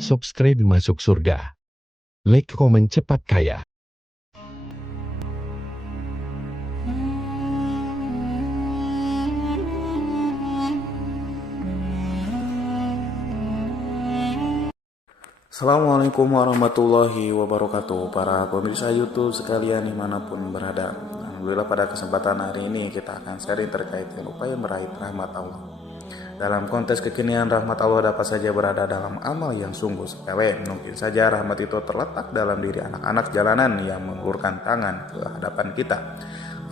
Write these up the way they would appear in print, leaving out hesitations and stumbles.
Subscribe masuk surga. Like, komen cepat kaya. Assalamualaikum warahmatullahi wabarakatuh. Para pemirsa YouTube sekalian dimanapun berada, alhamdulillah pada kesempatan hari ini kita akan sharing terkait dengan upaya meraih rahmat Allah. Dalam konteks kekinian, rahmat Allah dapat saja berada dalam amal yang sungguh sepele. Mungkin saja rahmat itu terletak dalam diri anak-anak jalanan yang mengulurkan tangan ke hadapan kita,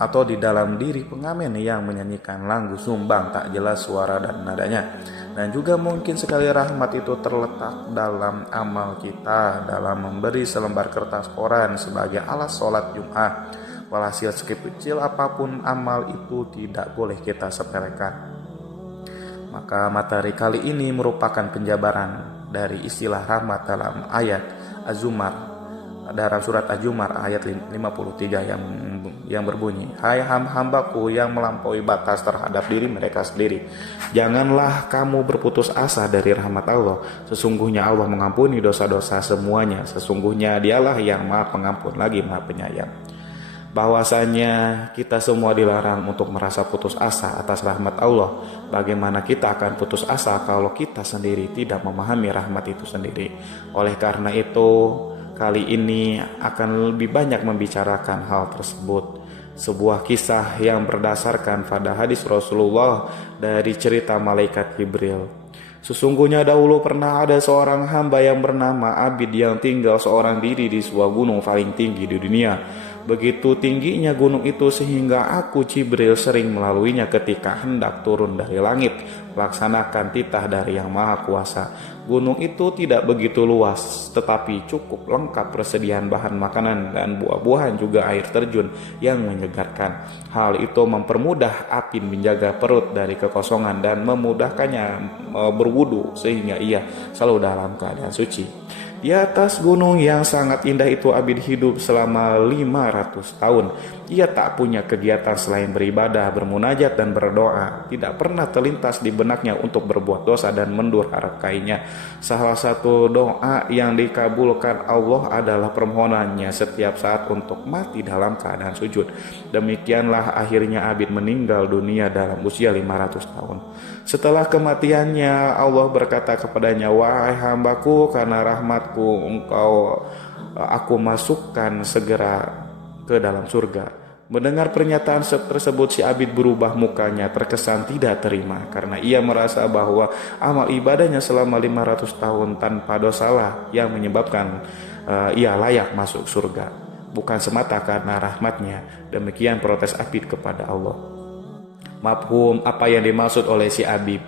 atau di dalam diri pengamen yang menyanyikan lagu sumbang tak jelas suara dan nadanya. Dan juga mungkin sekali rahmat itu terletak dalam amal kita dalam memberi selembar kertas koran sebagai alas sholat Jumat. Walhasil sekecil apapun amal itu tidak boleh kita sepelekan. Maka materi kali ini merupakan penjabaran dari istilah rahmat dalam ayat Az-Zumar, dalam surat Az-Zumar ayat 53 yang berbunyi, "Hai hambaku yang melampaui batas terhadap diri mereka sendiri, janganlah kamu berputus asa dari rahmat Allah. Sesungguhnya Allah mengampuni dosa-dosa semuanya. Sesungguhnya Dialah yang Maha Pengampun lagi Maha Penyayang." Bahwasanya kita semua dilarang untuk merasa putus asa atas rahmat Allah. Bagaimana kita akan putus asa kalau kita sendiri tidak memahami rahmat itu sendiri? Oleh karena itu, kali ini akan lebih banyak membicarakan hal tersebut. Sebuah kisah yang berdasarkan pada hadis Rasulullah dari cerita malaikat Jibril. Sesungguhnya dahulu pernah ada seorang hamba yang bernama Abid yang tinggal seorang diri di sebuah gunung paling tinggi di dunia. Begitu tingginya gunung itu sehingga aku Jibril sering melaluinya ketika hendak turun dari langit melaksanakan titah dari Yang Maha Kuasa. Gunung itu tidak begitu luas, tetapi cukup lengkap persediaan bahan makanan dan buah-buahan, juga air terjun yang menyegarkan. Hal itu mempermudah Apin menjaga perut dari kekosongan dan memudahkannya berwudu sehingga ia selalu dalam keadaan suci. Di atas gunung yang sangat indah itu Abid hidup selama 500 tahun. Ia tak punya kegiatan selain beribadah, bermunajat dan berdoa. Tidak pernah terlintas di benaknya untuk berbuat dosa dan mendurhakainya. Salah satu doa yang dikabulkan Allah adalah permohonannya setiap saat untuk mati dalam keadaan sujud. Demikianlah akhirnya Abid meninggal dunia dalam usia 500 tahun. Setelah kematiannya, Allah berkata kepadanya, "Wahai hambaku, karena rahmatku aku masukkan segera ke dalam surga." Mendengar pernyataan tersebut, si Abid berubah mukanya, terkesan tidak terima karena ia merasa bahwa amal ibadahnya selama 500 tahun tanpa dosalah yang menyebabkan ia layak masuk surga, bukan semata karena rahmatnya. Demikian protes Abid kepada Allah. Mafhum apa yang dimaksud oleh si Abid?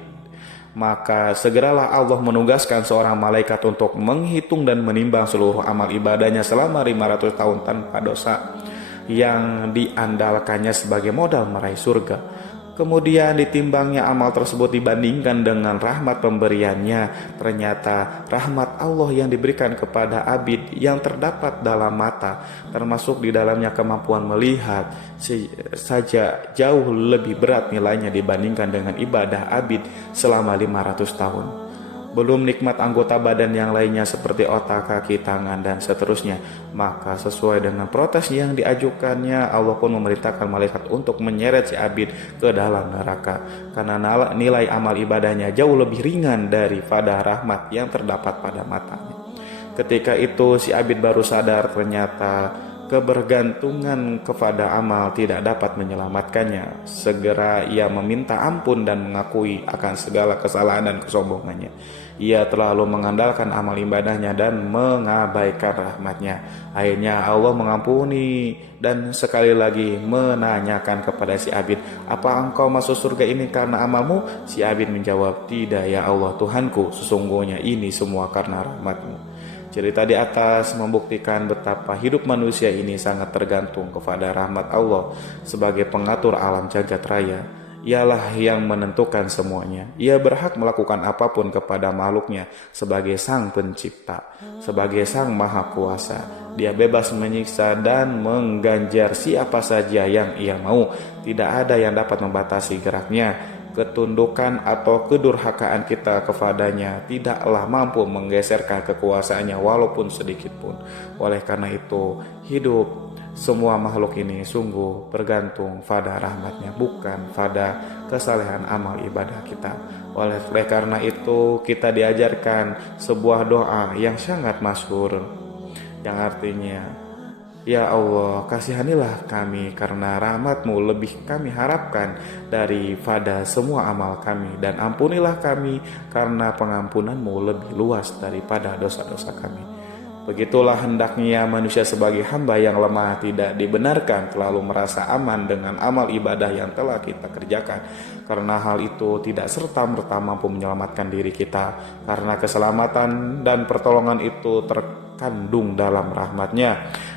Maka segeralah Allah menugaskan seorang malaikat untuk menghitung dan menimbang seluruh amal ibadahnya selama 500 tahun tanpa dosa yang diandalkannya sebagai modal meraih surga. Kemudian ditimbangnya amal tersebut dibandingkan dengan rahmat pemberiannya. Ternyata rahmat Allah yang diberikan kepada Abid yang terdapat dalam mata, termasuk di dalamnya kemampuan melihat, saja jauh lebih berat nilainya dibandingkan dengan ibadah Abid selama 500 tahun. Belum nikmat anggota badan yang lainnya seperti otak, kaki, tangan, dan seterusnya. Maka sesuai dengan protes yang diajukannya, Allah pun memerintahkan malaikat untuk menyeret si Abid ke dalam neraka, karena nilai amal ibadahnya jauh lebih ringan daripada rahmat yang terdapat pada matanya. Ketika itu si Abid baru sadar ternyata kebergantungan kepada amal tidak dapat menyelamatkannya. Segera ia meminta ampun dan mengakui akan segala kesalahan dan kesombongannya. Ia terlalu mengandalkan amal ibadahnya dan mengabaikan rahmatnya. Akhirnya Allah mengampuni dan sekali lagi menanyakan kepada si Abid, "Apa engkau masuk surga ini karena amalmu?" Si Abid menjawab, "Tidak ya Allah Tuhanku, sesungguhnya ini semua karena rahmatmu." Cerita di atas membuktikan betapa hidup manusia ini sangat tergantung kepada rahmat Allah sebagai pengatur alam jagat raya. Ialah yang menentukan semuanya. Ia berhak melakukan apapun kepada makhluknya sebagai sang pencipta, sebagai sang maha kuasa. Dia bebas menyiksa dan mengganjar siapa saja yang ia mau. Tidak ada yang dapat membatasi geraknya. ketundukan atau kedurhakaan kita kepadanya tidaklah mampu menggeserkan kekuasaannya walaupun sedikit pun. Oleh karena itu, hidup semua makhluk ini sungguh bergantung pada rahmatnya, bukan pada kesalehan amal ibadah kita. Oleh karena itu, kita diajarkan sebuah doa yang sangat masyhur, yang artinya, Ya Allah, kasihanilah kami karena rahmat-Mu lebih kami harapkan daripada semua amal kami, dan ampunilah kami karena pengampunan-Mu lebih luas daripada dosa-dosa kami. Begitulah hendaknya manusia sebagai hamba yang lemah tidak dibenarkan terlalu merasa aman dengan amal ibadah yang telah kita kerjakan, karena hal itu tidak serta-merta mampu menyelamatkan diri kita, karena keselamatan dan pertolongan itu terkandung dalam rahmat-Nya.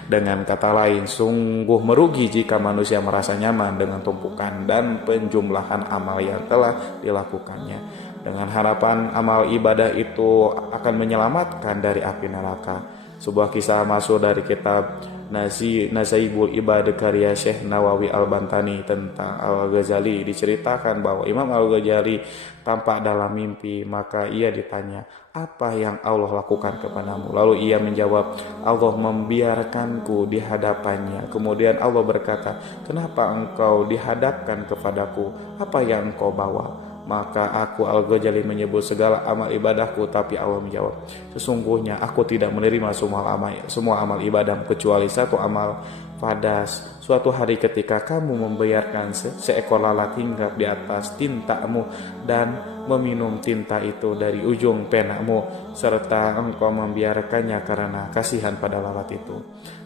Dengan kata lain, sungguh merugi jika manusia merasa nyaman dengan tumpukan dan penjumlahan amal yang telah dilakukannya, dengan harapan amal ibadah itu akan menyelamatkan dari api neraka. Sebuah kisah masuk dari kitab Nazaibul Ibad karya Syekh Nawawi Al-Bantani tentang Al-Ghazali, diceritakan bahwa Imam Al-Ghazali tampak dalam mimpi. Maka ia ditanya, apa yang Allah lakukan kepadamu? Lalu ia menjawab, Allah membiarkanku di hadapannya. Kemudian Allah berkata, kenapa engkau dihadapkan kepadaku? Apa yang engkau bawa? Maka aku Al-Ghazali menyebut segala amal ibadahku, tapi Allah menjawab, sesungguhnya aku tidak menerima semua amal ibadah kecuali satu amal fadas. Suatu hari ketika kamu membiarkan seekor lalat hinggap di atas tintamu dan meminum tinta itu dari ujung penamu, serta engkau membiarkannya karena kasihan pada lalat itu.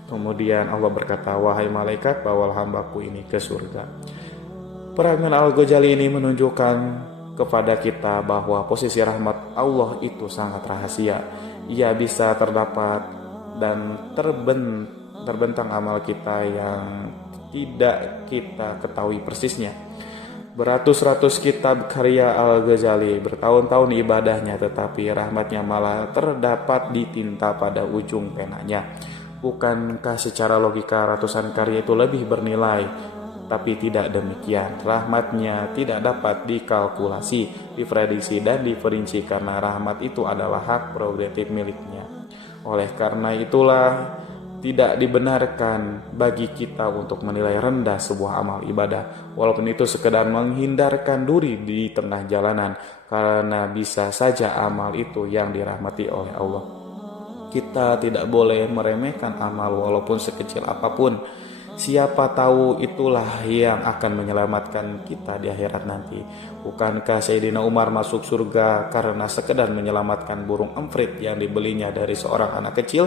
Kemudian Allah berkata, wahai malaikat, bawalah hambaku ini ke surga. Perangan Al-Ghazali ini menunjukkan kepada kita bahwa posisi rahmat Allah itu sangat rahasia. Ia bisa terdapat dan terbentang amal kita yang tidak kita ketahui persisnya. Beratus-ratus kitab karya Al-Ghazali, bertahun-tahun ibadahnya, tetapi rahmatnya malah terdapat ditinta pada ujung penanya. Bukankah secara logika ratusan karya itu lebih bernilai? Tapi tidak demikian. Rahmatnya tidak dapat dikalkulasi, diprediksi, dan diperinci karena rahmat itu adalah hak prerogatif miliknya. Oleh karena itulah tidak dibenarkan bagi kita untuk menilai rendah sebuah amal ibadah, walaupun itu sekedar menghindarkan duri di tengah jalanan, karena bisa saja amal itu yang dirahmati oleh Allah. Kita tidak boleh meremehkan amal walaupun sekecil apapun. Siapa tahu itulah yang akan menyelamatkan kita di akhirat nanti. Bukankah Sayyidina Umar masuk surga karena sekedar menyelamatkan burung emprit yang dibelinya dari seorang anak kecil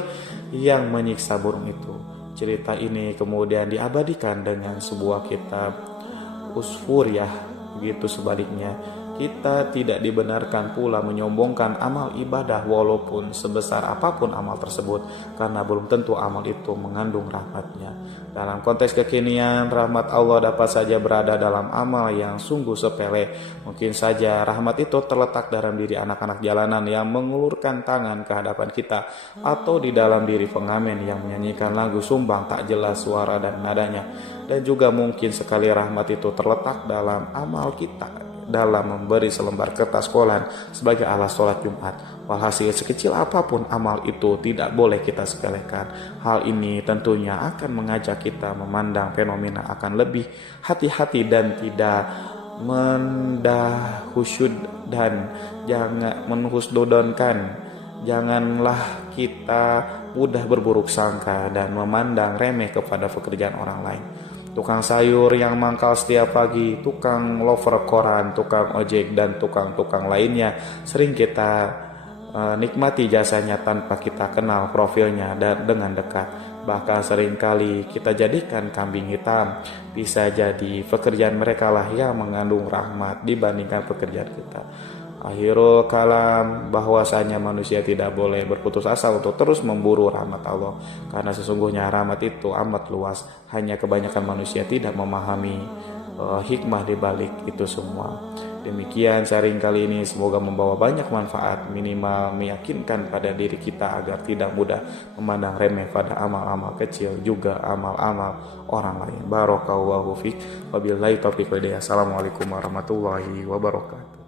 yang menyiksa burung itu? Cerita ini kemudian diabadikan dengan sebuah kitab Usfuriyah. Begitu sebaliknya, kita tidak dibenarkan pula menyombongkan amal ibadah walaupun sebesar apapun amal tersebut, karena belum tentu amal itu mengandung rahmatnya. Dalam konteks kekinian, rahmat Allah dapat saja berada dalam amal yang sungguh sepele. Mungkin saja rahmat itu terletak dalam diri anak-anak jalanan yang mengulurkan tangan ke hadapan kita, atau di dalam diri pengamen yang menyanyikan lagu sumbang tak jelas suara dan nadanya. Dan juga mungkin sekali rahmat itu terletak dalam amal kita dalam memberi selembar kertas kolan sebagai alas sholat Jumat. Walhasil, sekecil apapun amal itu tidak boleh kita sepelekan. Hal ini tentunya akan mengajak kita memandang fenomena akan lebih hati-hati dan tidak mendahsyud dan jangan menhusnudonkan. Janganlah kita mudah berburuk sangka dan memandang remeh kepada pekerjaan orang lain. Tukang sayur yang mangkal setiap pagi, tukang lover koran, tukang ojek, dan tukang-tukang lainnya sering kita nikmati jasanya tanpa kita kenal profilnya dan dengan dekat. Bahkan seringkali kita jadikan kambing hitam. Bisa jadi pekerjaan mereka lah yang mengandung rahmat dibandingkan pekerjaan kita. Akhirul kalam, bahwasanya manusia tidak boleh berputus asa untuk terus memburu rahmat Allah, karena sesungguhnya rahmat itu amat luas. Hanya kebanyakan manusia tidak memahami hikmah di balik itu semua. Demikian sharing kali ini, semoga membawa banyak manfaat, minimal meyakinkan pada diri kita agar tidak mudah memandang remeh pada amal-amal kecil, juga amal-amal orang lain. Barakallahu fiik. Wabillahi taufiq wal hidayah. Assalamualaikum warahmatullahi wabarakatuh.